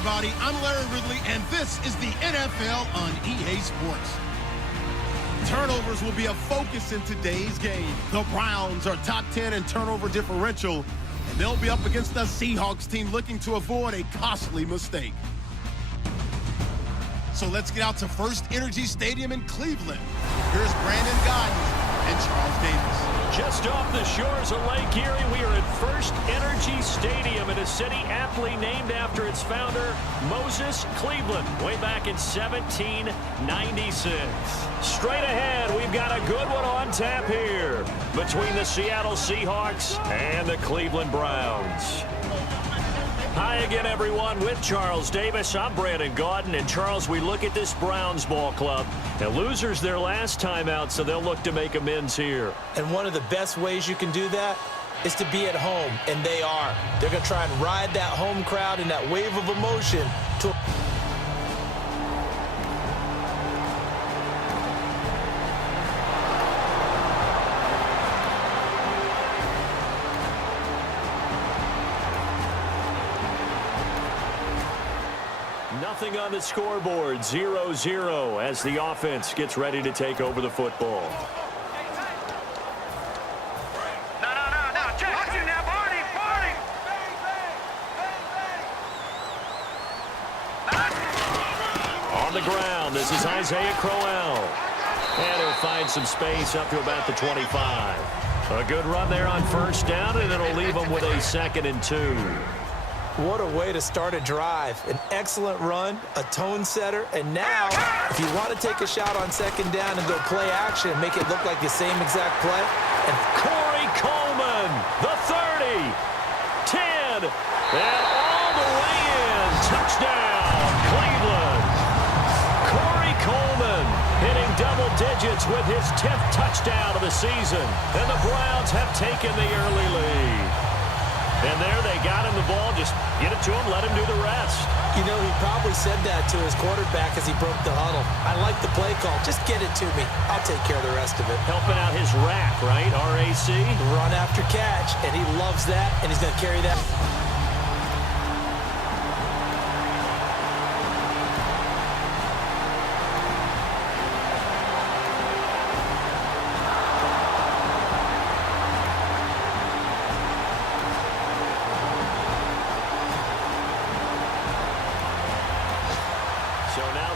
everybody. I'm Larry Ridley, and this is the NFL on EA Sports. Turnovers will be a focus in today's game. The Browns are top 10 in turnover differential, and they'll be up against the Seahawks team looking to avoid a costly mistake. So let's get out to First Energy Stadium in Cleveland. Here's Brandon Gaudin and Charles Davis. Just off the shores of Lake Erie, we are at First Energy Stadium in a city aptly named after its founder, Moses Cleveland, way back in 1796. Straight ahead, we've got a good one on tap here between the Seattle Seahawks and the Cleveland Browns. Hi again, everyone. With Charles Davis, I'm Brandon Gaudin. And Charles, we look at this Browns ball club. Now, losers their last time out, so they'll look to make amends here. And one of the best ways you can do that is to be at home, and they are. They're going to try and ride that home crowd and that wave of emotion to... Nothing on the scoreboard, 0-0 as the offense gets ready to take over the football. No, check. Watching now, Barney. On the ground, this is Isaiah Crowell. And he'll find some space up to about the 25. A good run there on first down, and it'll leave him with a 2nd and 2. What a way to start a drive. An excellent run, a tone setter, and now, if you want to take a shot on 2nd down and go play action and make it look like the same exact play. And Corey Coleman, the 30, 10, and all the way in. Touchdown, Cleveland. Corey Coleman hitting double digits with his 10th touchdown of the season. And the Browns have taken the early lead. And there they got him the ball. Just get it to him, let him do the rest. You know, he probably said that to his quarterback as he broke the huddle. I like the play call. Just get it to me. I'll take care of the rest of it. Helping out his rack, right? RAC. Run after catch, and he loves that, and he's going to carry that.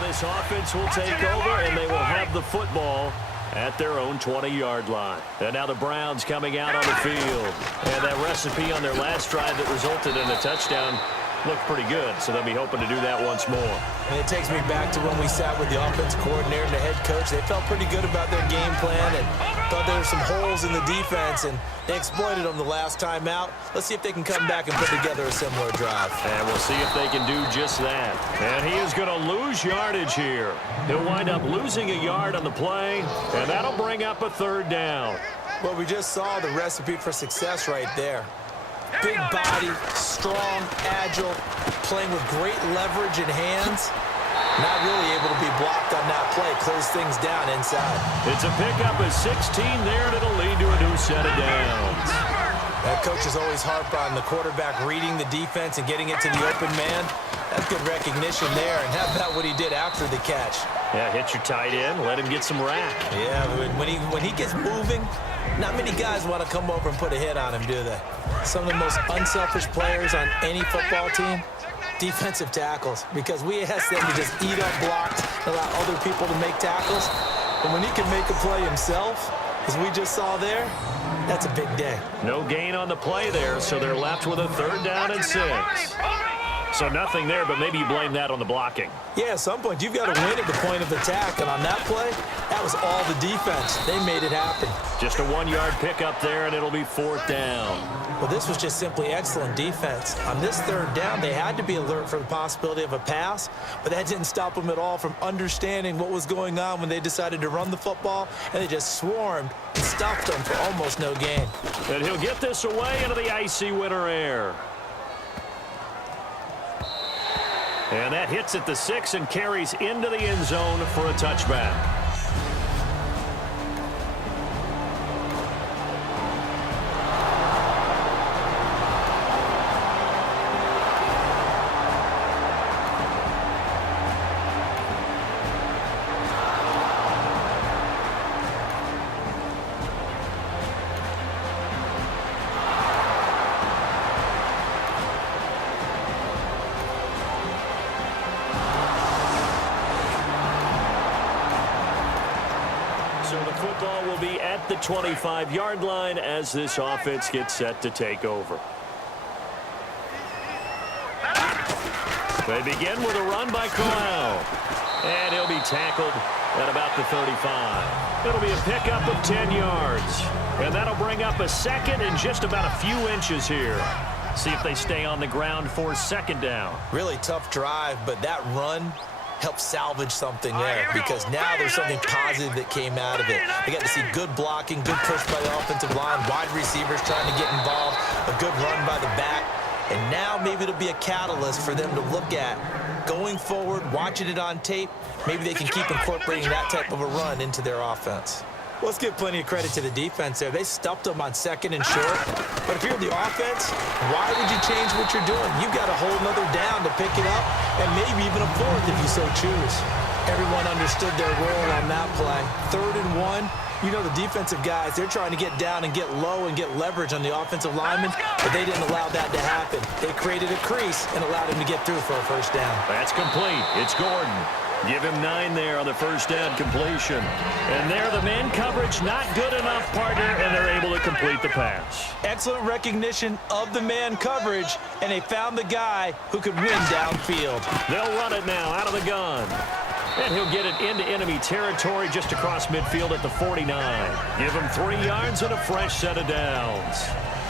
This offense will take over, and they will have the football at their own 20-yard line. And now the Browns coming out on the field. And that recipe on their last drive that resulted in a touchdown looked pretty good, so they'll be hoping to do that once more. And it takes me back to when we sat with the offensive coordinator and the head coach. They felt pretty good about their game plan and thought there were some holes in the defense, and they exploited them the last time out. Let's see if they can come back and put together a similar drive. And we'll see if they can do just that. And he is going to lose yardage here. He'll wind up losing a yard on the play, and that'll bring up a 3rd down. Well, we just saw the recipe for success right there. Big body, strong, agile, playing with great leverage in hands. Not really able to be blocked on that play. Close things down inside. It's a pickup of 16 there, and it'll lead to a new set of downs. That coach is always harp on the quarterback reading the defense and getting it to the open man. That's good recognition there. And how about what he did after the catch? Yeah, hit your tight end, let him get some rack. Yeah, when he gets moving, not many guys want to come over and put a hit on him, do they? Some of the most unselfish players on any football team, defensive tackles, because we ask them to just eat up blocks, allow other people to make tackles. But when he can make a play himself, as we just saw there, that's a big day. No gain on the play there, so they're left with a 3rd down and 6. So nothing there, but maybe you blame that on the blocking. Yeah, at some point, you've got to win at the point of attack. And on that play, that was all the defense. They made it happen. Just a 1-yard pickup there, and it'll be 4th down. Well, this was just simply excellent defense. On this 3rd down, they had to be alert for the possibility of a pass, but that didn't stop them at all from understanding what was going on when they decided to run the football, and they just swarmed and stopped them for almost no gain. And he'll get this away into the icy winter air. And that hits at the 6 and carries into the end zone for a touchback. football will be at the 25-yard line as this offense gets set to take over. They begin with a run by Corral. And he'll be tackled at about the 35. It'll be a pickup of 10 yards. And that'll bring up a second and just about a few inches here. See if they stay on the ground for second down. Really tough drive, but that run helped salvage something there because now there's something positive that came out of it. They got to see good blocking, good push by the offensive line, wide receivers trying to get involved, a good run by the back. And now maybe it'll be a catalyst for them to look at going forward, watching it on tape. Maybe they can keep incorporating that type of a run into their offense. Well, let's give plenty of credit to the defense there. They stuffed them on second and short. But if you're the offense, why would you change what you're doing? You've got to hold another down to pick it up, and maybe even a fourth if you so choose. Everyone understood their role on that play. 3rd and 1. You know the defensive guys, they're trying to get down and get low and get leverage on the offensive linemen, but they didn't allow that to happen. They created a crease and allowed him to get through for a first down. That's complete. It's Gordon. Give him 9 there on the first down completion. And there, the man coverage not good enough, partner, and they're able to complete the pass. Excellent recognition of the man coverage, and they found the guy who could win downfield. They'll run it now out of the gun. And he'll get it into enemy territory just across midfield at the 49. Give him 3 yards and a fresh set of downs.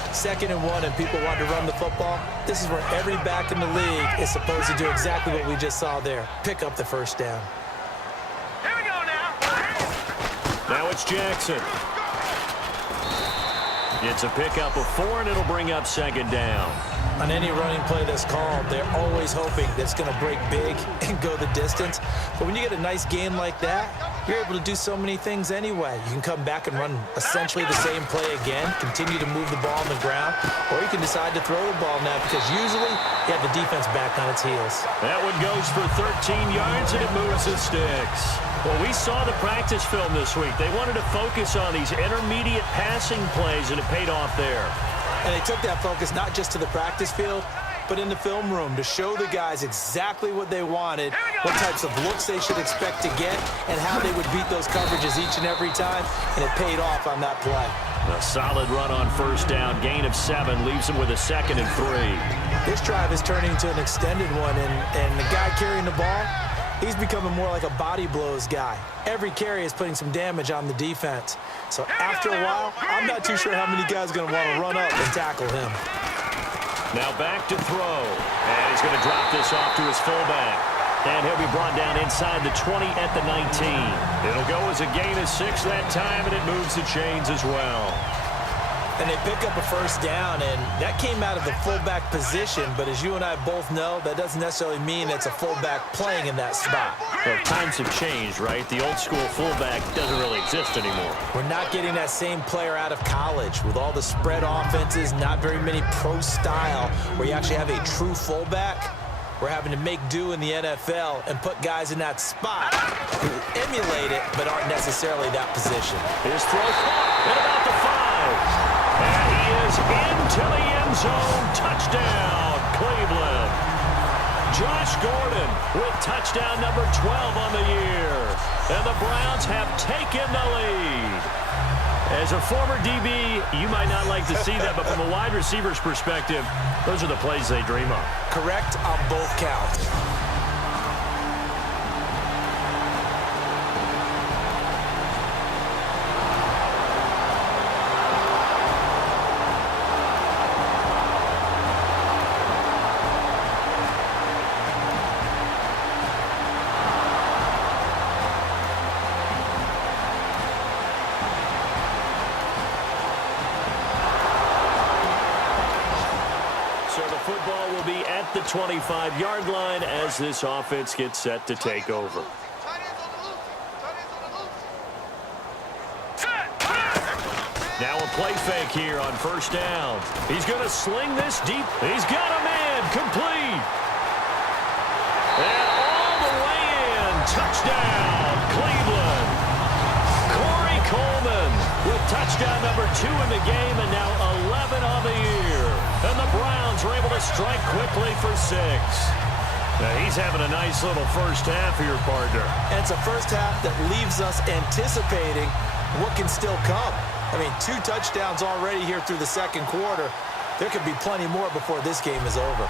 2nd and 1, and people want to run the football. This is where every back in the league is supposed to do exactly what we just saw there. Pick up the first down. Here we go now. Now it's Jackson. It's a pickup of 4, and it'll bring up second down. On any running play that's called, they're always hoping that it's going to break big and go the distance. But when you get a nice gain like that, you're able to do so many things anyway. You can come back and run essentially the same play again, continue to move the ball on the ground, or you can decide to throw the ball now because usually you have the defense back on its heels. That one goes for 13 yards, and it moves the sticks. Well, we saw the practice film this week. They wanted to focus on these intermediate passing plays, and it paid off there. And they took that focus not just to the practice field, but in the film room to show the guys exactly what they wanted, what types of looks they should expect to get, and how they would beat those coverages each and every time, and it paid off on that play. A solid run on first down, gain of 7, leaves them with a 2nd and 3. This drive is turning into an extended one, and the guy carrying the ball, he's becoming more like a body blows guy. Every carry is putting some damage on the defense. So after a while, I'm not too sure how many guys are going to want to run up and tackle him. Now back to throw. And he's going to drop this off to his fullback. And he'll be brought down inside the 20 at the 19. It'll go as a gain of 6 that time, and it moves the chains as well. And they pick up a first down, and that came out of the fullback position. But as you and I both know, that doesn't necessarily mean it's a fullback playing in that spot. Well, times have changed, right? The old school fullback doesn't really exist anymore. We're not getting that same player out of college with all the spread offenses, not very many pro style, where you actually have a true fullback. We're having to make do in the NFL and put guys in that spot who emulate it but aren't necessarily that position. His throw caught at about the 5. And he is into the end zone. Touchdown, Cleveland. Josh Gordon with touchdown number 12 on the year. And the Browns have taken the lead. As a former DB, you might not like to see that, but from a wide receiver's perspective, those are the plays they dream of. Correct on both counts. Football will be at the 25-yard line as this offense gets set to take over. Now a play fake here on first down. He's going to sling this deep. He's got a man complete. And all the way in. Touchdown, Cleveland. Corey Coleman with touchdown number 2 in the game and now 11 on the year. And the Browns are able to strike quickly for 6. Now he's having a nice little first half here, partner. And it's a first half that leaves us anticipating what can still come. I mean, 2 touchdowns already here through the second quarter. There could be plenty more before this game is over.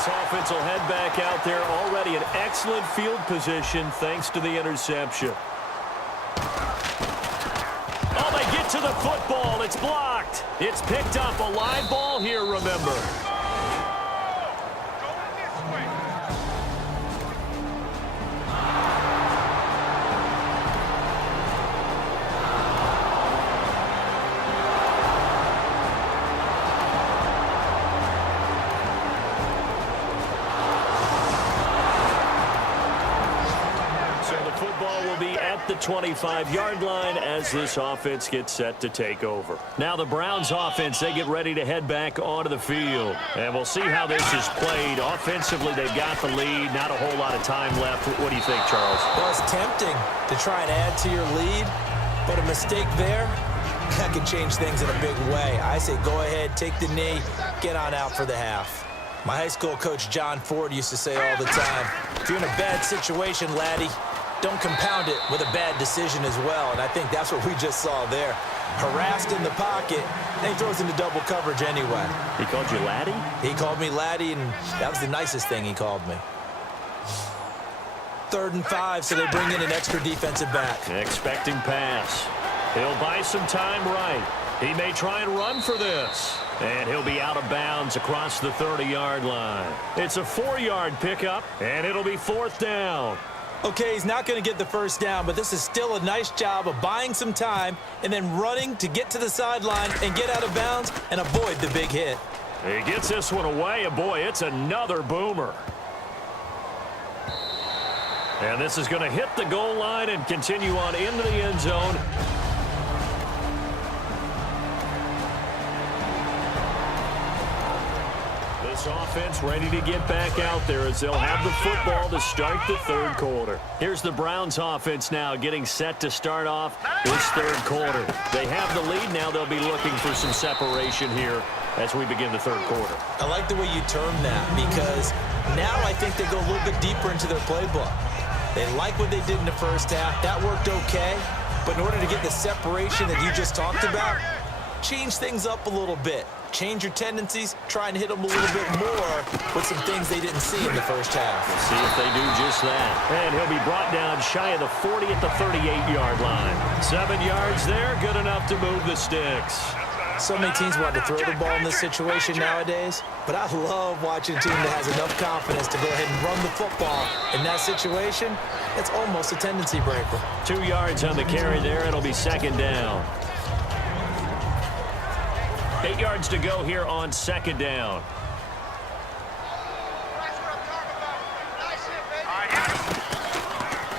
Offense will head back out there, already in excellent field position thanks to the interception. Oh, they get to the football. It's blocked. It's picked up. A live ball here, remember. The 25-yard line as this offense gets set to take over. Now the Browns offense, they get ready to head back onto the field. And we'll see how this is played. Offensively, they've got the lead. Not a whole lot of time left. What do you think, Charles? Well, it's tempting to try and add to your lead, but a mistake there, that could change things in a big way. I say go ahead, take the knee, get on out for the half. My high school coach, John Ford, used to say all the time, if you're in a bad situation, laddie, don't compound it with a bad decision as well, and I think that's what we just saw there. Harassed in the pocket, then he throws into double coverage anyway. He called you laddie? He called me laddie, and that was the nicest thing he called me. 3rd and 5, so they bring in an extra defensive back. Expecting pass. He'll buy some time right. He may try and run for this. And he'll be out of bounds across the 30-yard line. It's a 4-yard pickup, and it'll be 4th down. Okay, he's not going to get the first down, but this is still a nice job of buying some time and then running to get to the sideline and get out of bounds and avoid the big hit. He gets this one away, and boy, it's another boomer. And this is going to hit the goal line and continue on into the end zone. This offense ready to get back out there as they'll have the football to start the 3rd quarter. Here's the Browns offense now getting set to start off this 3rd quarter. They have the lead now. They'll be looking for some separation here as we begin the 3rd quarter. I like the way you term that because now I think they go a little bit deeper into their playbook. They like what they did in the first half. That worked okay. But in order to get the separation that you just talked about, change things up a little bit. Change your tendencies, try and hit them a little bit more with some things they didn't see in the first half. We'll see if they do just that. And he'll be brought down shy of the 40 at the 38-yard line. 7 yards there, good enough to move the sticks. So many teams want to throw the ball in this situation nowadays, but I love watching a team that has enough confidence to go ahead and run the football. In that situation, it's almost a tendency breaker. 2 yards on the carry there. It'll be 2nd down. 8 yards to go here on 2nd down.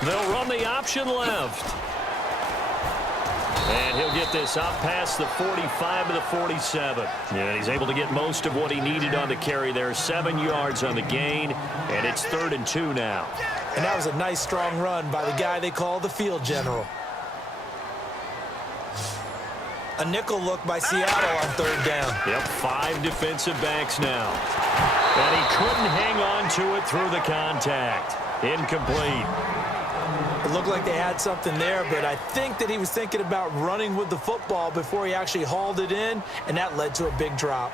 They'll run the option left. And he'll get this up past the 45 to the 47. Yeah, he's able to get most of what he needed on the carry there. 7 yards on the gain, and it's 3rd and 2 now. And that was a nice, strong run by the guy they call the field general. A nickel look by Seattle on 3rd down. Yep, 5 defensive backs now. And he couldn't hang on to it through the contact. Incomplete. It looked like they had something there, but I think that he was thinking about running with the football before he actually hauled it in, and that led to a big drop.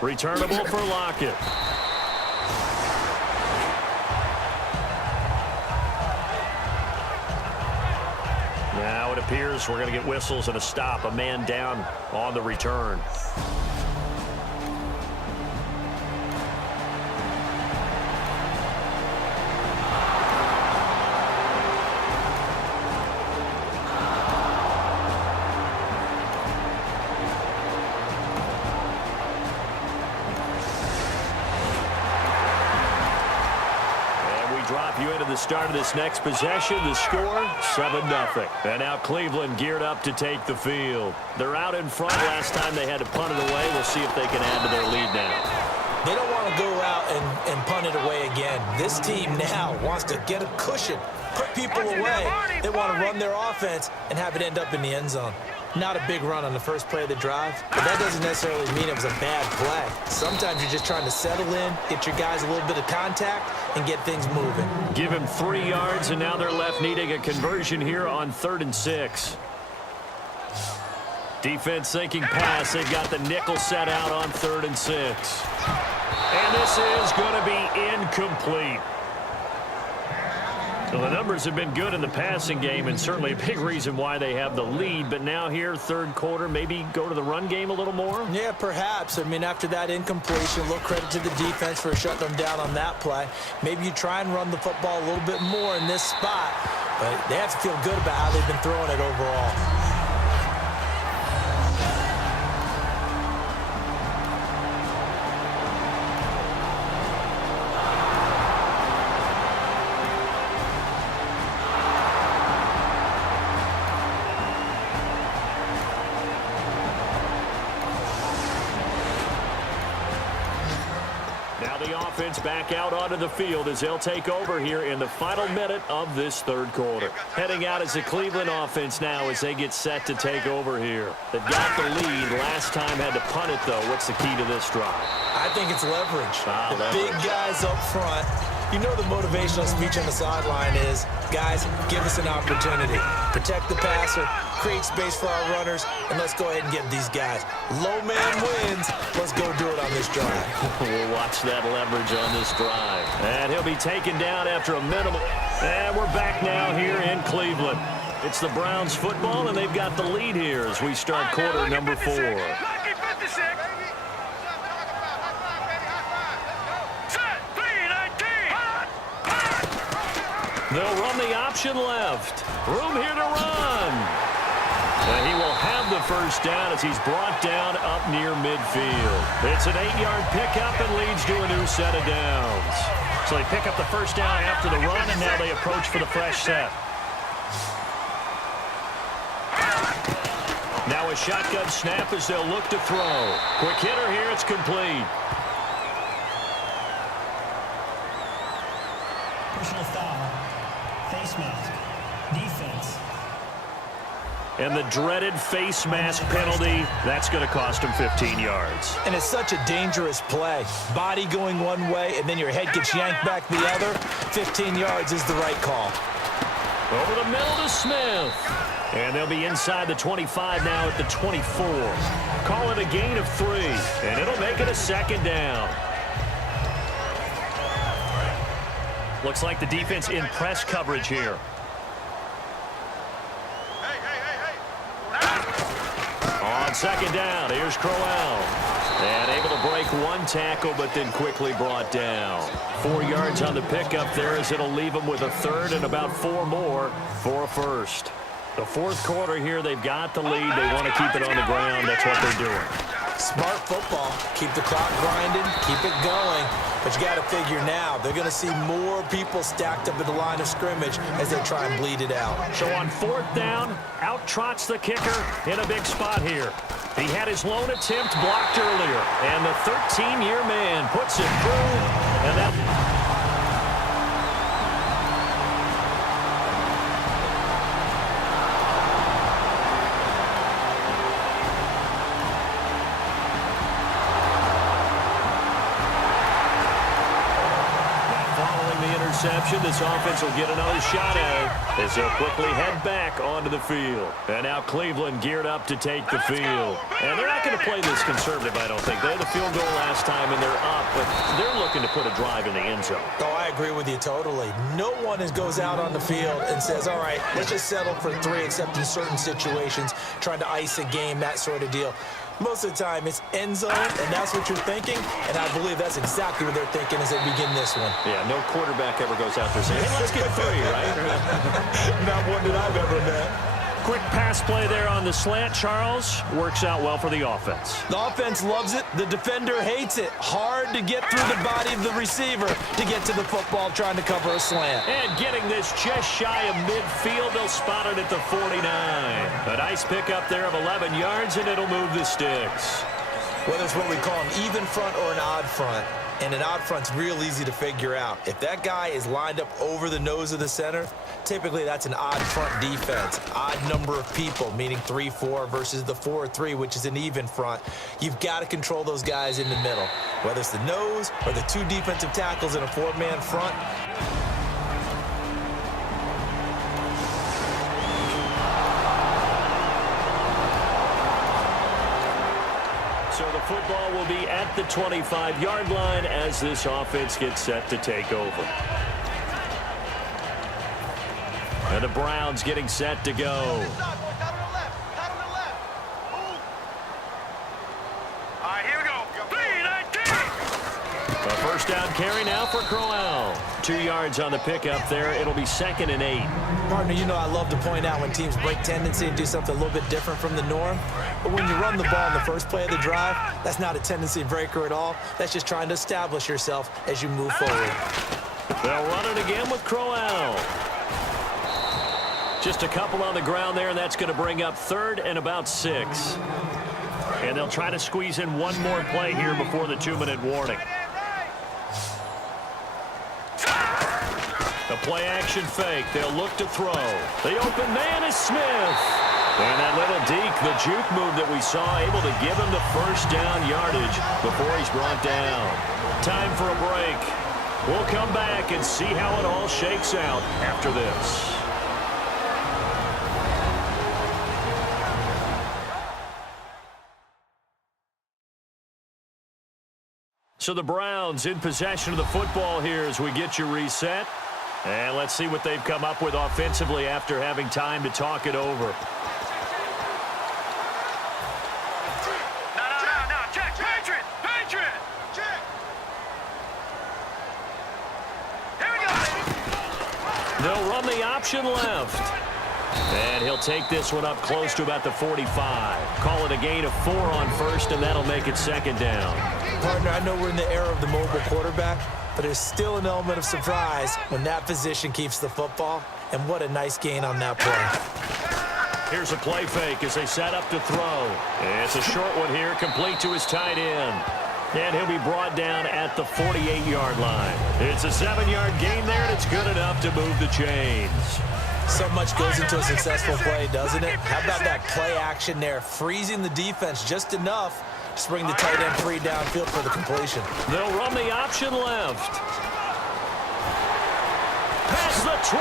Returnable for Lockett. Now it appears we're going to get whistles and a stop. A man down on the return. Drop you into the start of this next possession. The score, 7-0. And now Cleveland geared up to take the field. They're out in front. Last time they had to punt it away. We'll see if they can add to their lead now. They don't want to go out and punt it away again. This team now wants to get a cushion put people away. They want to run their offense and have it end up in the end zone. Not a big run on the first play of the drive, but that doesn't necessarily mean it was a bad play. Sometimes you're just trying to settle in, get your guys a little bit of contact, and get things moving. Give him 3 yards, and now they're left needing a conversion here on 3rd and 6. Defense thinking pass. They've got the nickel set out on 3rd and 6. And this is going to be incomplete. Well, the numbers have been good in the passing game, and certainly a big reason why they have the lead. But now here, 3rd quarter, maybe go to the run game a little more? Yeah, perhaps. I mean, after that incompletion, a little credit to the defense for shutting them down on that play. Maybe you try and run the football a little bit more in this spot. But they have to feel good about how they've been throwing it overall. Offense back out onto the field as they'll take over here in the final minute of this 3rd quarter. Heading out is the Cleveland offense now as they get set to take over here. They've got the lead. Last time had to punt it, though. What's the key to this drive? I think it's leverage. Big guys up front. You know the motivational speech on the sideline is, guys, give us an opportunity. Protect the passer, create space for our runners, and let's go ahead and get these guys. Low man wins. Let's go do it on this drive. We'll watch that leverage on this drive. And he'll be taken down after a minimum. And we're back now here in Cleveland. It's the Browns football, and they've got the lead here as we start quarter number 4. They'll run the option left. Room here to run. And he will have the first down as he's brought down up near midfield. It's an 8-yard pickup and leads to a new set of downs. So they pick up the first down after the run, and now they approach for the fresh set. Now a shotgun snap as they'll look to throw. Quick hitter here, it's complete. Personal foul. Face mask. Defense. And the dreaded face mask penalty, that's going to cost him 15 yards. And it's such a dangerous play. Body going one way, and then your head gets yanked back the other. 15 yards is the right call. Over the middle to Smith. And they'll be inside the 25 now at the 24. Call it a gain of 3, and it'll make it a 2nd down. Looks like the defense in press coverage here. On 2nd down, here's Crowell. And able to break one tackle, but then quickly brought down. 4 yards on the pickup there as it'll leave them with a 3rd and about 4 more for a first. The 4th quarter here, they've got the lead. They want to keep it on the ground. That's what they're doing. Smart football. Keep the clock grinding. Keep it going. But you got to figure now, they're going to see more people stacked up at the line of scrimmage as they try and bleed it out. So on 4th down, out trots the kicker in a big spot here. He had his lone attempt blocked earlier, and the 13-year man puts it through, and that... This offense will get another shot at it as they'll quickly head back onto the field. And now Cleveland geared up to take the field. And they're not going to play this conservative, I don't think. They had the field goal last time, and they're up, but they're looking to put a drive in the end zone. Oh, I agree with you totally. No one goes out on the field and says, all right, let's just settle for 3, except in certain situations, trying to ice a game, that sort of deal. Most of the time, it's end zone, and that's what you're thinking, and I believe that's exactly what they're thinking as they begin this one. Yeah, no quarterback ever goes out there saying, hey, let's get 3, right? Not one that I've ever met. Quick pass play there on the slant, Charles. Works out well for the offense. The offense loves it. The defender hates it. Hard to get through the body of the receiver to get to the football trying to cover a slant. And getting this just shy of midfield, they'll spot it at the 49. A nice pickup there of 11 yards, and it'll move the sticks. Whether it's what we call an even front or an odd front, And an odd front's real easy to figure out. If that guy is lined up over the nose of the center, typically that's an odd front defense. Odd number of people, meaning 3-4 versus the 4-3, which is an even front. You've got to control those guys in the middle, whether it's the nose or the two defensive tackles in a four-man front. So the football will be at the 25-yard line as this offense gets set to take over. And the Browns getting set to go. A first down carry now for Crowell. 2 yards on the pickup there. It'll be 2nd and 8. Partner, you know I love to point out when teams break tendency and do something a little bit different from the norm. But when you run the ball in the first play of the drive, that's not a tendency breaker at all. That's just trying to establish yourself as you move forward. They'll run it again with Crowell. Just a couple on the ground there, and that's going to bring up 3rd and about 6. And they'll try to squeeze in one more play here before the 2-minute warning. A play-action fake. They'll look to throw. The open man is Smith. And that little deke, the juke move that we saw, able to give him the first down yardage before he's brought down. Time for a break. We'll come back and see how it all shakes out after this. So the Browns in possession of the football here as we get you reset. And let's see what they've come up with offensively after having time to talk it over. No. Check. Patriot. Check. Here we go. They'll run the option left. And he'll take this one up close to about the 45. Call it a gain of 4 on first, and that'll make it 2nd down. Partner, I know we're in the era of the mobile quarterback, but there's still an element of surprise when that position keeps the football. And what a nice gain on that play. Here's a play fake as they set up to throw. It's a short one here, complete to his tight end. And he'll be brought down at the 48-yard line. It's a 7-yard gain there, and it's good enough to move the chains. So much goes into a successful play, doesn't it? How about that play action there, freezing the defense just enough to bring the tight end free downfield for the completion. They'll run the option left. Past the 20,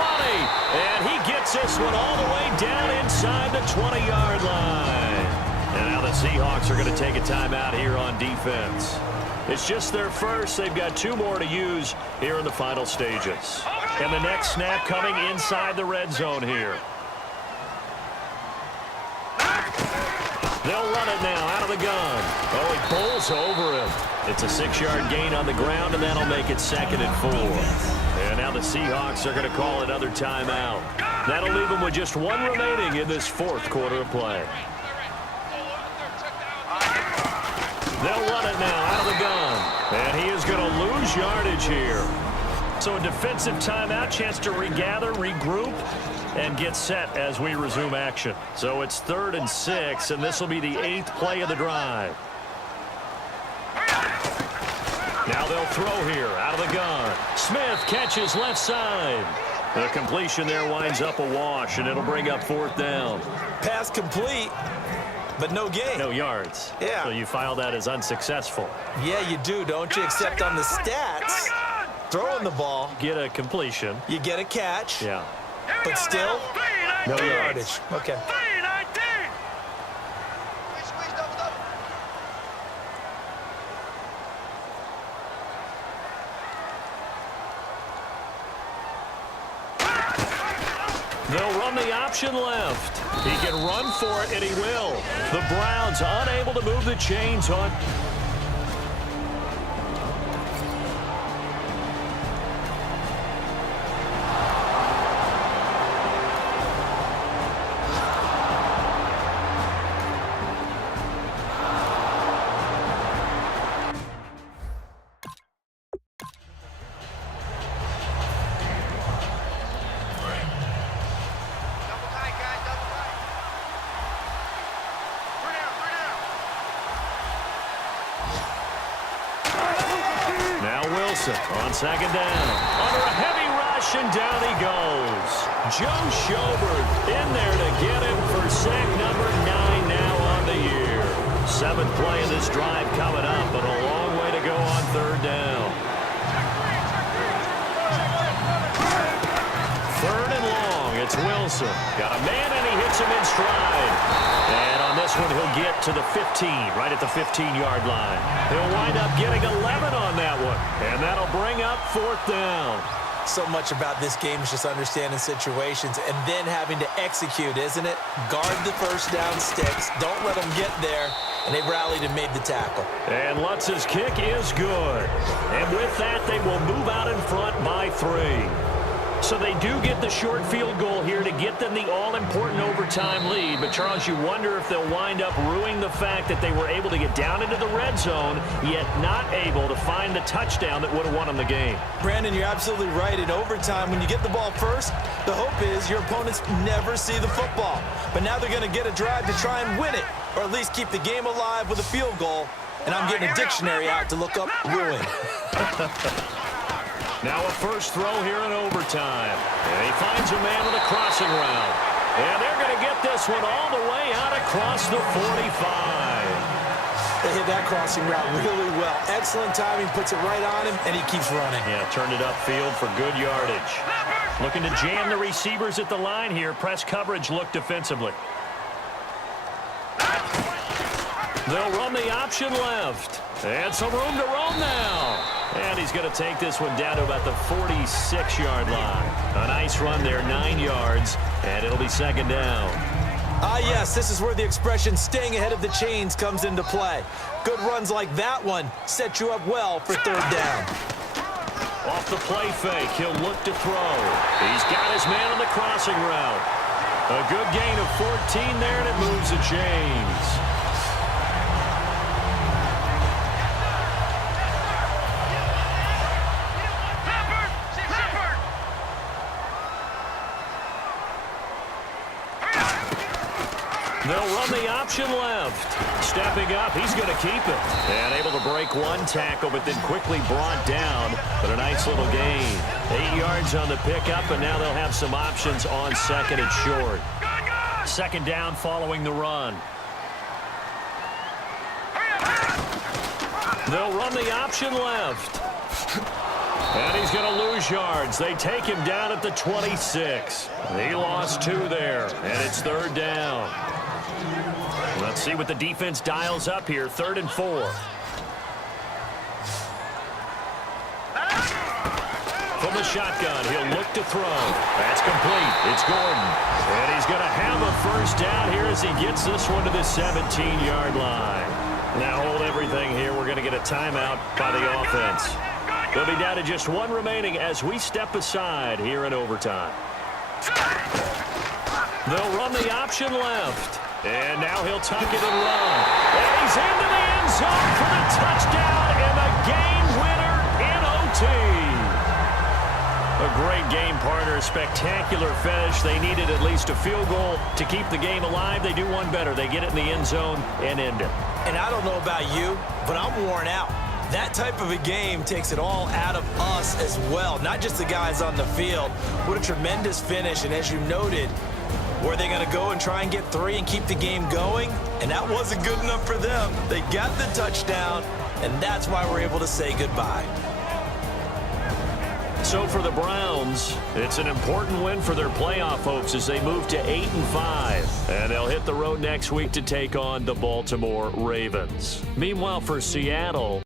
and he gets this one all the way down inside the 20-yard line. And now the Seahawks are going to take a timeout here on defense. It's just their first. They've got 2 more to use here in the final stages. And the next snap coming inside the red zone here. They'll run it now out of the gun. Oh, he pulls over him. It's a 6-yard gain on the ground, and that'll make it 2nd and 4. And now the Seahawks are going to call another timeout. That'll leave them with just 1 remaining in this 4th quarter of play. They'll run it now out of the gun. And he is going to lose yardage here. So a defensive timeout, chance to regather, regroup, and get set as we resume action. So it's 3rd and 6, and this will be the 8th play of the drive. Now they'll throw here out of the gun. Smith catches left side. The completion there winds up a wash, and it'll bring up 4th down. Pass complete, but no gain. No yards. Yeah. So you file that as unsuccessful. Yeah, you do, don't you? Except on the stats, throwing the ball, Get a completion. you get a catch, Yeah. but still, No no yards. yardage. Okay. They'll run the option left. He can run for it, and he will. The Browns unable to move the chains on. Wilson on second down. Under a heavy rush, and down he goes. Joe Schobert in there to get him for sack number 9 now on the year. 7th play of this drive coming up, but a long way to go on third down. 3rd and long. It's Wilson. Got a man, and he hits him in stride. And on this one, he'll get to the 15, right at the 15-yard line. He'll wind up getting 11 on that one, and that'll bring up 4th down. So much about this game is just understanding situations and then having to execute, isn't it? Guard the first down sticks. Don't let them get there. And they rallied and made the tackle. And Lutz's kick is good. And with that, they will move out in front by 3. So they do get the short field goal here to get them the all-important overtime lead. But, Charles, you wonder if they'll wind up ruining the fact that they were able to get down into the red zone, yet not able to find the touchdown that would have won them the game. Brandon, you're absolutely right. In overtime, when you get the ball first, the hope is your opponents never see the football. But now they're going to get a drive to try and win it, or at least keep the game alive with a field goal. And I'm getting a dictionary out to look up ruin. Now a first throw here in overtime. And he finds a man with a crossing route. And they're going to get this one all the way out across the 45. They hit that crossing route really well. Excellent timing, puts it right on him, and he keeps running. Yeah, turned it upfield for good yardage. Looking to jam the receivers at the line here. Press coverage look defensively. They'll run the option left. And some room to roam now. And he's going to take this one down to about the 46-yard line. A nice run there, 9 yards, and it'll be 2nd down. Ah, yes, this is where the expression staying ahead of the chains comes into play. Good runs like that one set you up well for 3rd down. Off the play fake, he'll look to throw. He's got his man on the crossing route. A good gain of 14 there, and it moves the chains. They'll run the option left. Stepping up, he's going to keep it. And able to break one tackle, but then quickly brought down. But a nice little gain. 8 yards on the pickup, and now they'll have some options on 2nd and short. 2nd down following the run. They'll run the option left. And he's going to lose yards. They take him down at the 26. He lost 2 there, and it's 3rd down. Let's see what the defense dials up here. 3rd and 4. From the shotgun, he'll look to throw. That's complete. It's Gordon. And he's going to have a first down here as he gets this one to the 17-yard line. Now hold everything here. We're going to get a timeout by the offense. They'll be down to just 1 remaining as we step aside here in overtime. They'll run the option left. And now he'll tuck it and run. And he's into the end zone for the touchdown and the game winner in OT. A great game, partner. Spectacular finish. They needed at least a field goal to keep the game alive. They do one better. They get it in the end zone and end it. And I don't know about you, but I'm worn out. That type of a game takes it all out of us as well, not just the guys on the field. What a tremendous finish, and as you noted, were they going to go and try and get 3 and keep the game going? And that wasn't good enough for them. They got the touchdown, and that's why we're able to say goodbye. So for the Browns, it's an important win for their playoff hopes as they move to 8-5. And they'll hit the road next week to take on the Baltimore Ravens. Meanwhile, for Seattle,